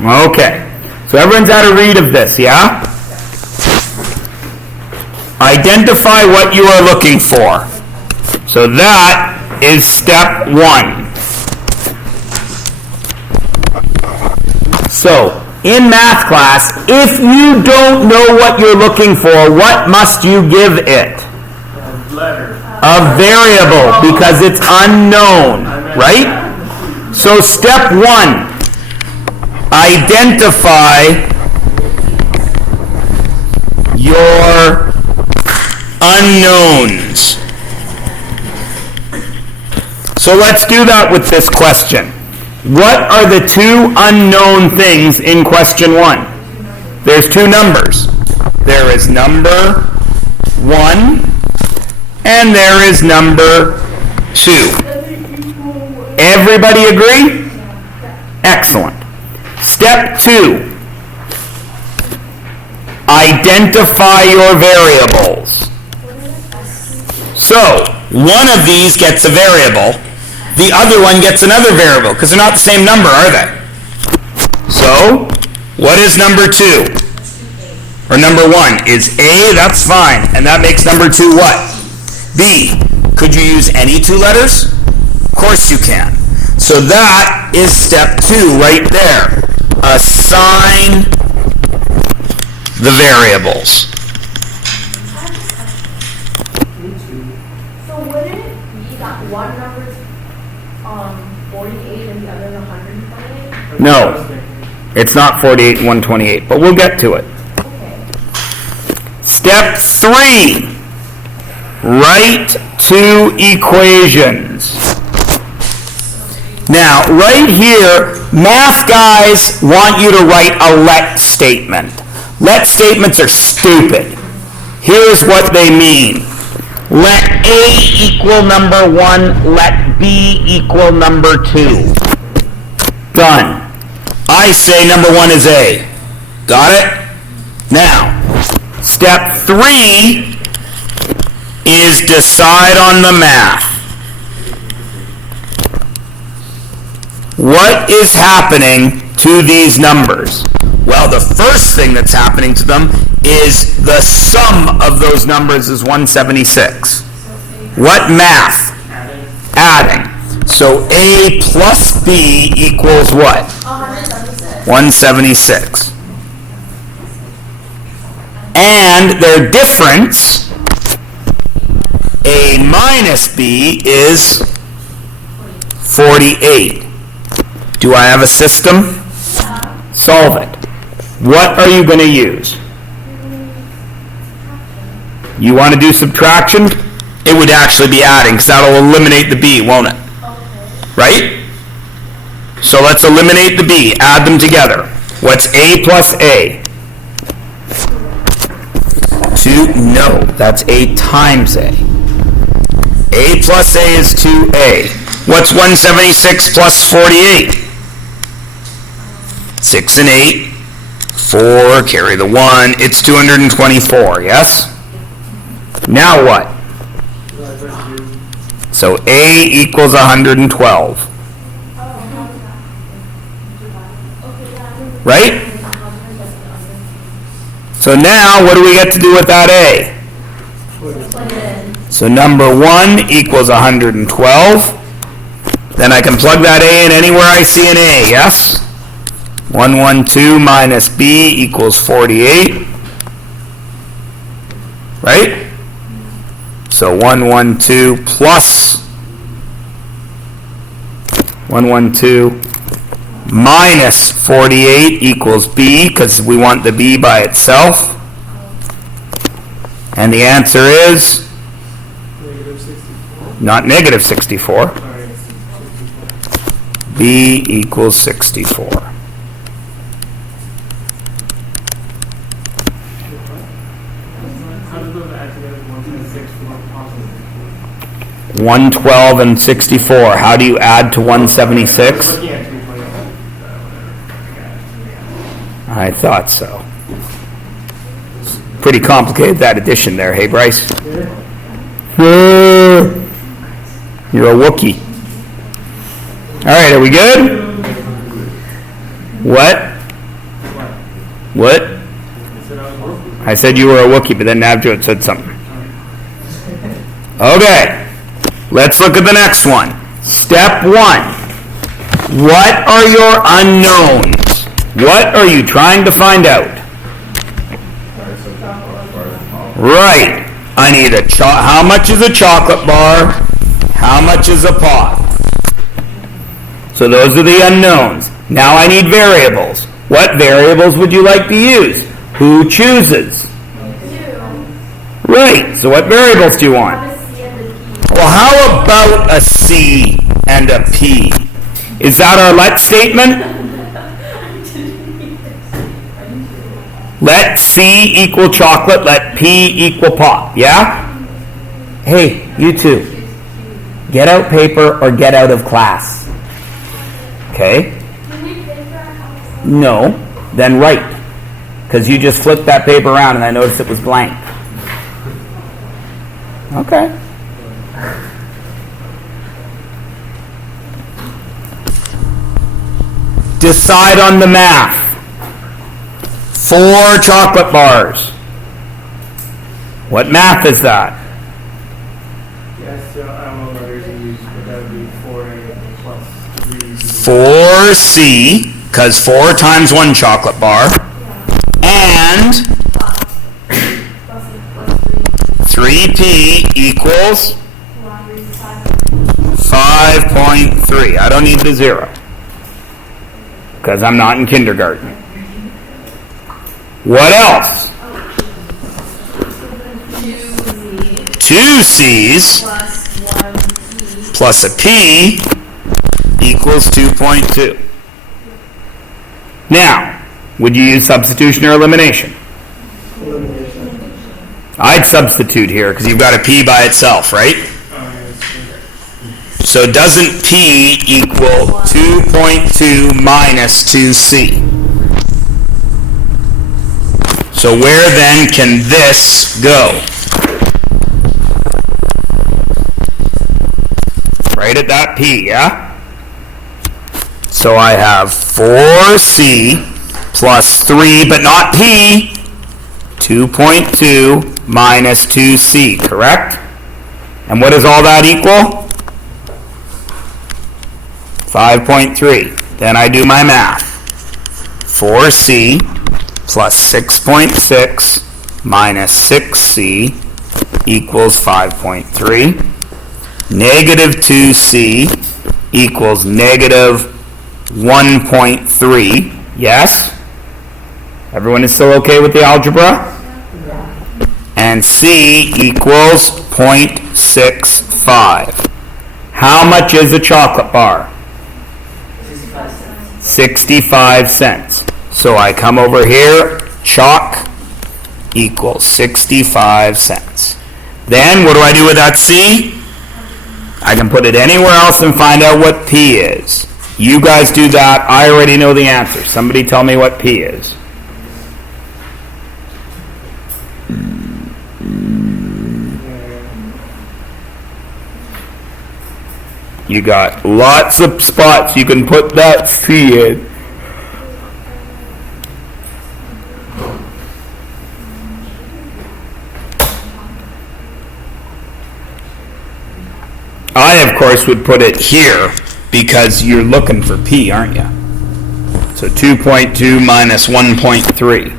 Okay. So everyone's had a read of this, yeah? Identify what you are looking for. So that is step 1. So, in math class, if you don't know what you're looking for, what must you give it? A variable, because it's unknown, right? So step 1, identify your unknowns. So let's do that with this question. What are the 2 unknown things in question 1? There's 2 numbers. There is number 1 and there is number 2. Everybody agree? Excellent. Step 2. Identify your variables. So, one of these gets a variable. The other one gets another variable, because they're not the same number, are they? So, what is number 2? Or number 1? Is A, that's fine. And that makes number 2 what? B. Could you use any 2 letters? Of course you can. So that is step 2 right there. Assign the variables. So wouldn't it be that one number's 48 and the other 128? No, it's not 48 and 128, but we'll get to it. Okay. Step 3, write 2 equations. Now, right here, math guys want you to write a let statement. Let statements are stupid. Here's what they mean. Let A equal number 1, let B equal number 2. Done. I say number 1 is A. Got it? Now, step 3 is decide on the math. What is happening to these numbers? Well, the first thing that's happening to them is the sum of those numbers is 176. What math? Adding. So A plus B equals what? 176. And their difference, A minus B, is 48. Do I have a system? Solve it. What are you going to use? You want to do subtraction? It would actually be adding, because that'll eliminate the B, won't it? Right? So let's eliminate the B. Add them together. What's A plus A? 2? No, that's A times A. A plus A is 2A. What's 176 plus 48? 6 and 8. 4, carry the 1. It's 224, yes? Now what? So A equals 112. Right? So now, what do we get to do with that A? So number 1 equals 112. Then I can plug that A in anywhere I see an A, yes? 112 minus B equals 48. Right? So 112 plus 112 minus 48 equals B, because we want the B by itself. And the answer is not negative 64. B equals 64. 112 and 64. How do you add to 176? I thought so. It's pretty complicated, that addition there, hey Bryce? You're a Wookiee. Alright, are we good? What What? I said you were a Wookiee, but then Navjot said something. Okay, let's look at the next one. Step 1. What are your unknowns? What are you trying to find out? Right. I need how much is a chocolate bar? How much is a pop? So those are the unknowns. Now I need variables. What variables would you like to use? Who chooses? Right. So what variables do you want? Well, how about a C and a P? Is that our let statement? Let C equal chocolate, let P equal pop. Yeah? Hey, you two. Get out paper or get out of class. Okay? No. Then write. Because you just flipped that paper around and I noticed it was blank. Okay. Decide on the math. 4 chocolate bars. What math is that? Yes, I don't know what letters you use, but that would be 4A plus 4C, 3. because 4 times 1 chocolate bar. And 3P equals 5.3. I don't need the 0. Because I'm not in kindergarten. What else? 2 C's plus a P equals 2.2. Now, would you use substitution or elimination? I'd substitute here because you've got a P by itself, right? So doesn't P equal 2.2 minus 2C? So where then can this go? Right at that P, yeah? So I have 4C plus 3, but not P, 2.2 minus 2C, correct? And what does all that equal? 5.3. Then I do my math. 4C plus 6.6 minus 6C equals 5.3. Negative 2C equals negative 1.3. Yes? Everyone is still okay with the algebra? And C equals 0.65. How much is a chocolate bar? 65 cents. So I come over here, chalk equals 65 cents. Then what do I do with that C? I can put it anywhere else and find out what P is. You guys do that. I already know the answer. Somebody tell me what P is. You got lots of spots you can put that C in. I, of course, would put it here because you're looking for P, aren't you? So 2.2 minus 1.3.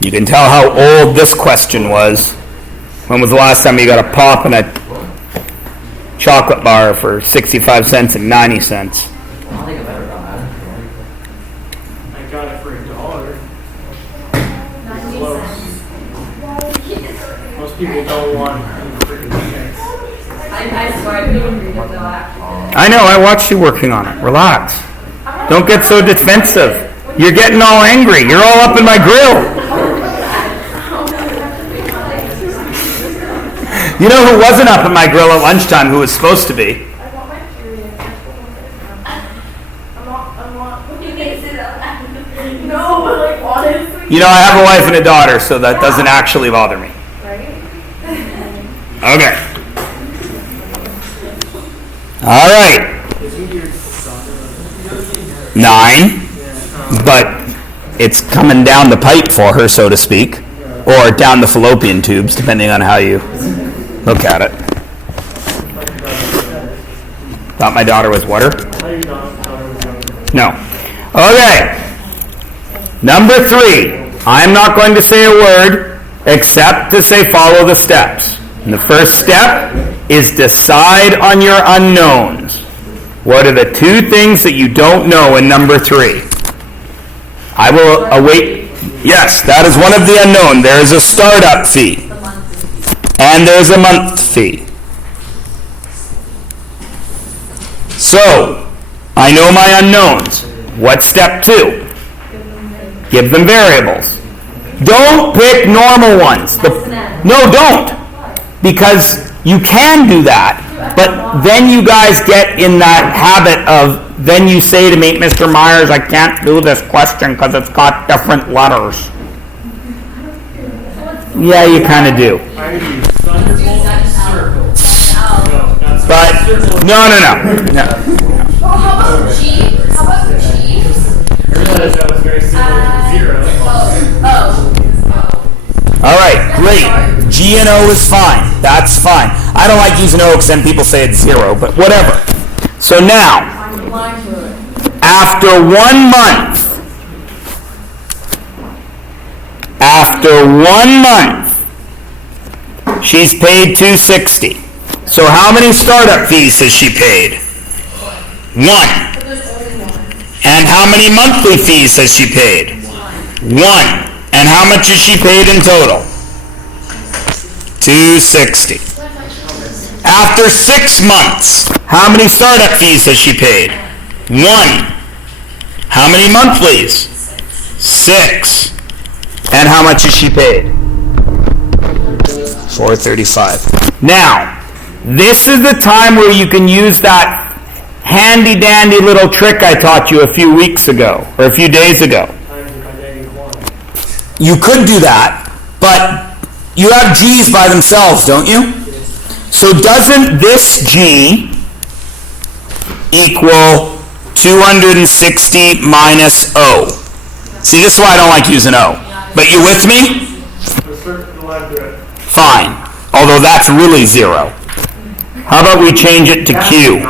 You can tell how old this question was. When was the last time you got a pop and a chocolate bar for 65 cents and 90 cents? I'll think I've ever done that. I got it for $1. Most people don't want freaking checks. I swear I couldn't read it though, actually. I know, I watched you working on it. Relax. Don't get so defensive. You're getting all angry. You're all up in my grill. You know who wasn't up in my grill at lunchtime, who was supposed to be? I want my period. I want. You can sit up. No, but like honestly. You know, I have a wife and a daughter, so that doesn't actually bother me. Okay. All right. 9, but it's coming down the pipe for her, so to speak, or down the fallopian tubes, depending on how you look at it. Thought my daughter was water? No. Okay. Number 3. I'm not going to say a word except to say follow the steps. And the first step is decide on your unknowns. What are the 2 things that you don't know in number 3? I will await. Yes, that is one of the unknown. There is a startup fee. And there's a month fee. So, I know my unknowns. What's step 2? Give them variables. Don't pick normal ones. No, don't. Because you can do that. But then you guys get in that habit of, then you say to me, Mr. Myers, I can't do this question because it's got different letters. Yeah, you kind of do. But, no. How about G? How about G? I realized that was very similar to 0. All right, great. G and O is fine. That's fine. I don't like using O because then people say it's 0, but whatever. So now, after 1 month, she's paid $260. So how many startup fees has she paid? 1. And how many monthly fees has she paid? 1. And how much has she paid in total? $260. After 6 months, how many startup fees has she paid? 1. How many monthlies? 6. And how much has she paid? $435. Now, this is the time where you can use that handy-dandy little trick I taught you a few weeks ago, or a few days ago. You could do that, but you have G's by themselves, don't you? So doesn't this G equal 260 minus O? See, this is why I don't like using O. But you with me? Fine. Although that's really 0. How about we change it to Q?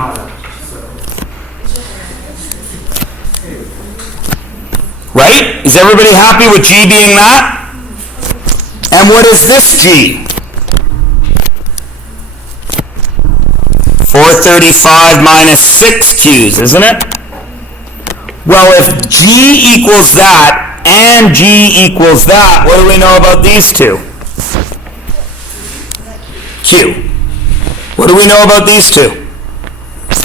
Right? Is everybody happy with G being that? And what is this G? 435 minus 6 Q's, isn't it? Well, if G equals that and G equals that, what do we know about these 2? Q. What do we know about these 2?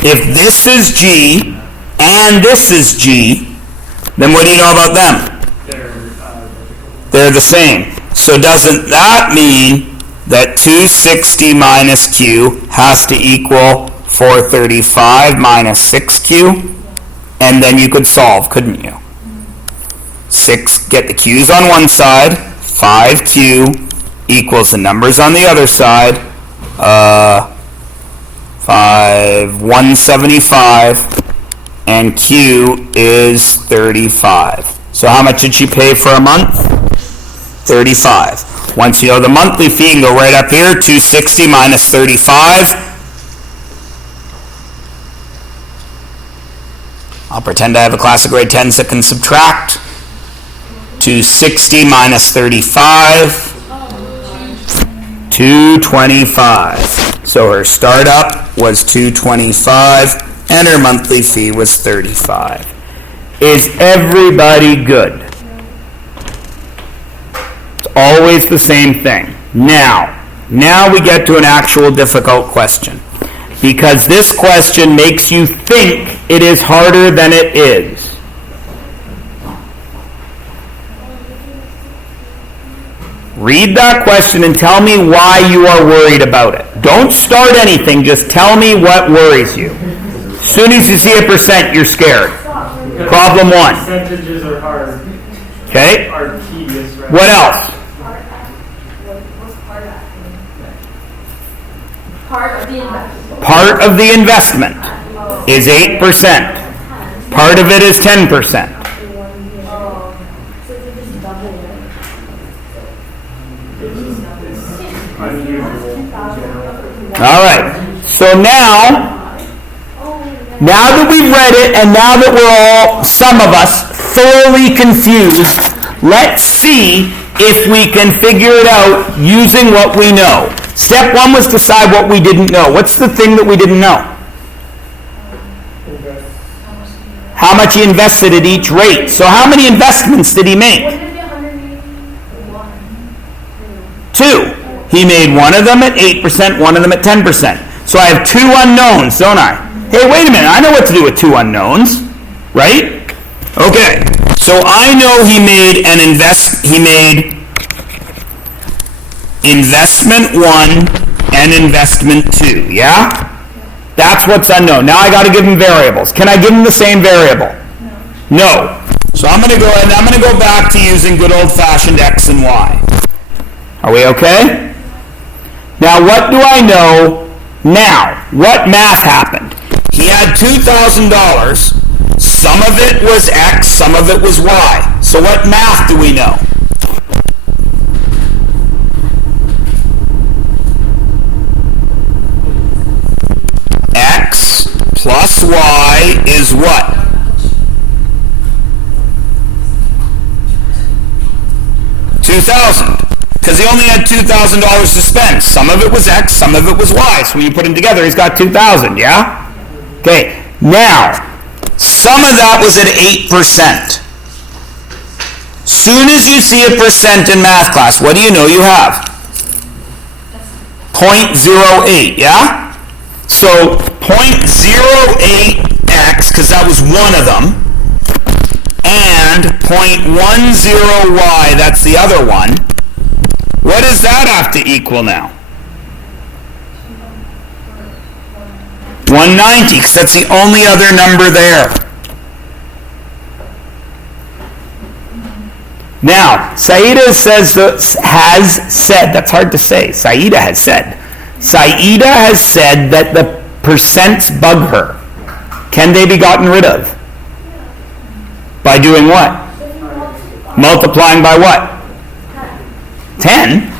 If this is G and this is G, then what do you know about them? They're the same. So doesn't that mean that 260 minus Q has to equal 435 minus 6Q? And then you could solve, couldn't you? 6, get the Q's on one side, 5Q equals the numbers on the other side, 175, and Q is 35. So how much did she pay for a month? 35. Once you know the monthly fee, you can go right up here, 260 minus 35. I'll pretend I have a class of grade 10s that can subtract. 260 minus 35. 225. So her startup was 225 and her monthly fee was 35. Is everybody good? It's always the same thing. Now we get to an actual difficult question. Because this question makes you think it is harder than it is. Read that question and tell me why you are worried about it. Don't start anything, just tell me what worries you. As soon as you see a percent, you're scared. Problem 1. Percentages are hard. Okay? Are tedious, right? What else? What's part of that? Part of the investment. Part of the investment is 8%. Part of it is 10%. All right. So now that we've read it and now that we're all, some of us, thoroughly confused, let's see if we can figure it out using what we know. Step one was decide what we didn't know. What's the thing that we didn't know? How much he invested at each rate. So how many investments did he make? Wouldn't it be 181? 2. He made one of them at 8%, one of them at 10%. So I have 2 unknowns, don't I? Hey, wait a minute. I know what to do with 2 unknowns, right? Okay. So I know he made investment 1 and investment 2, yeah? That's what's unknown. Now I got to give him variables. Can I give him the same variable? No. So I'm going to go ahead and I'm going to go back to using good old-fashioned X and Y. Are we okay? Now what do I know now? What math happened? He had $2,000. Some of it was X, some of it was Y. So what math do we know? X plus Y is what? $2,000. Because he only had $2,000 to spend. Some of it was X, some of it was Y. So when you put them together, he's got $2,000, yeah? Okay, now, some of that was at 8%. Soon as you see a percent in math class, what do you know you have? 0.08, yeah? So 0.08x, because that was one of them, and 0.10y, that's the other one. What does that have to equal now? 190, because that's the only other number there. Now, Saida has said, that's hard to say, Saida has said that the percents bug her. Can they be gotten rid of? By doing what? Multiplying by what? 10?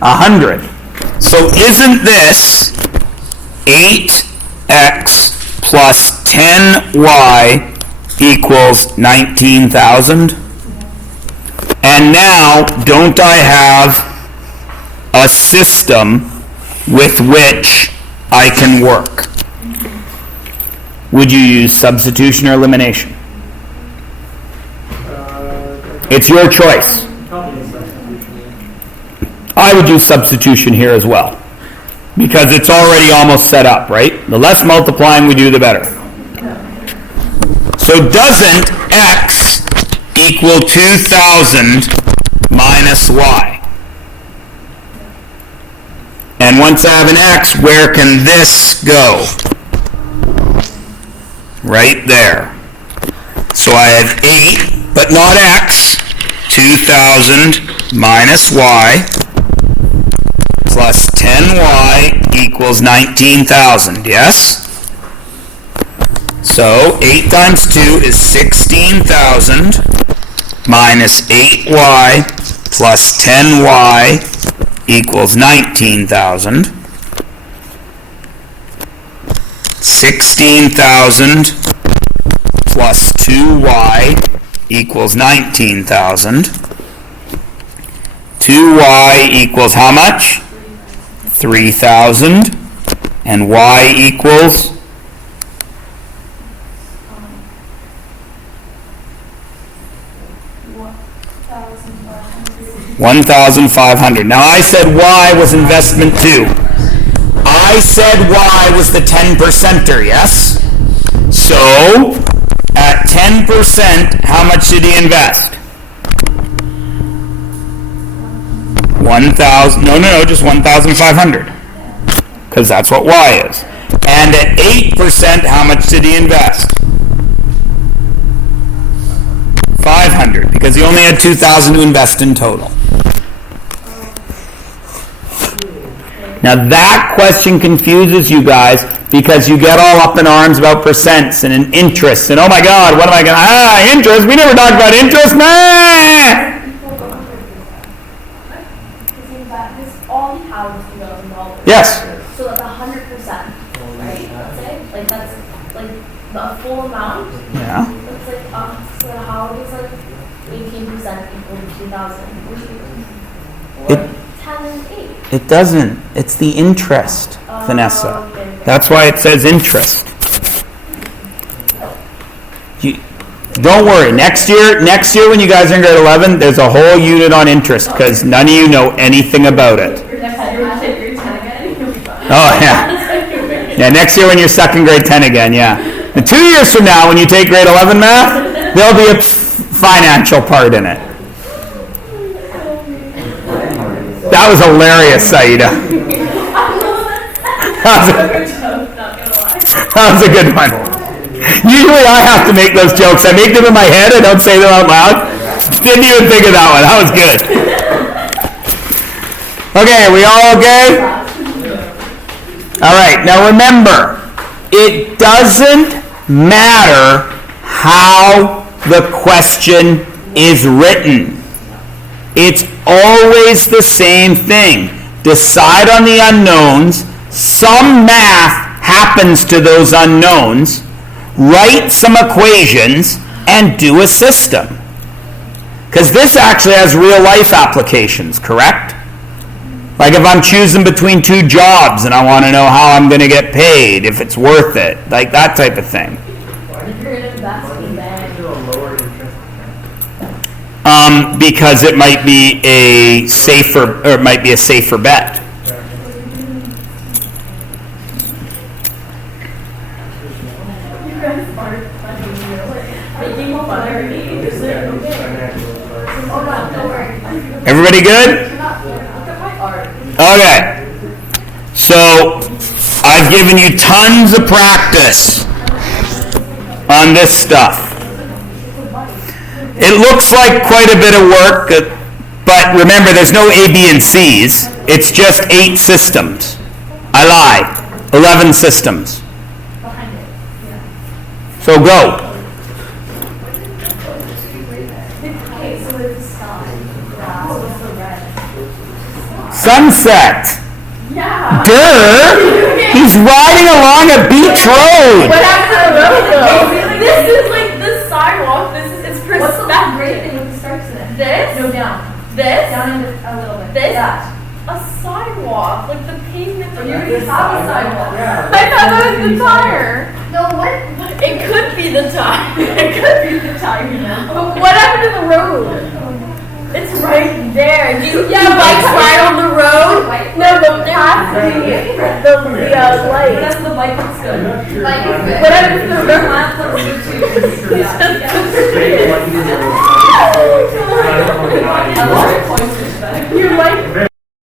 100. So isn't this 8x plus 10y equals 19,000? And now, don't I have a system with which I can work? Would you use substitution or elimination? It's your choice. I would use substitution here as well, because it's already almost set up, right? The less multiplying we do, the better. So doesn't x equal 2,000 minus y? And once I have an x, where can this go? Right there. So I have 8, but not x. 2,000 minus y plus 10y equals 19,000, yes? So 8 times 2 is 16,000 minus 8y plus 10y equals 19,000. 16,000 plus 2y equals 19,000. 2y equals how much? 3,000. And y equals 1,500. Now I said y was investment 2. I said y was the 10%er, yes? So, at 10%, how much did he invest? 1,000, no, just 1,500. Because that's what y is. And at 8%, how much did he invest? 500, because he only had 2,000 to invest in total. Now that question confuses you guys because you get all up in arms about percents and in interest and oh my god, what am I gonna, interest? We never talked about interest, man! All he had was $2,000. Yes. So that's 100%, right? Let's say, like that's like the full amount. Yeah. That's like so how does like 18% equal to 2,000? It, 10 and 8. it doesn't. It's the interest, Vanessa. Okay. That's why it says interest. You, don't worry. Next year when you guys are in grade 11, there's a whole unit on interest because none of you know anything about it. Oh, yeah. Yeah, next year when you're stuck in grade 10 again, yeah. And 2 years from now, when you take grade 11 math, there'll be a financial part in it. That was hilarious, Saida. That was a good one. Usually I have to make those jokes. I make them in my head. I don't say them out loud. Didn't even think of that one. That was good. Okay, are we all okay? All right, now remember, it doesn't matter how the question is written. It's always the same thing. Decide on the unknowns. Some math happens to those unknowns. Write some equations and do a system. Because this actually has real life applications, correct? Like if I'm choosing between two jobs and I want to know how I'm going to get paid, if it's worth it, like that type of thing. Because it might be a safer, or it might be a safer bet. Everybody good? Okay. So, I've given you tons of practice on this stuff. It looks like quite a bit of work, but remember there's no A, B, and C's. It's just 8 systems. I lied. 11 systems. So go. Sunset. Yeah. Durr. He's riding along a beach road. What happened to the road though? This is like the sidewalk. It's perspective. What's the great thing with the stripes in it? This? No, down. This? Down a little bit. This? That. A sidewalk. Like the pavement. You already have a sidewalk. Yeah. I thought that was the tire. No, what? It could be the tire. It could be the tire. But what happened to the road? It's right there. Do bikes ride on the road? No, the path, the light. What if the bike is good? What if the Your light.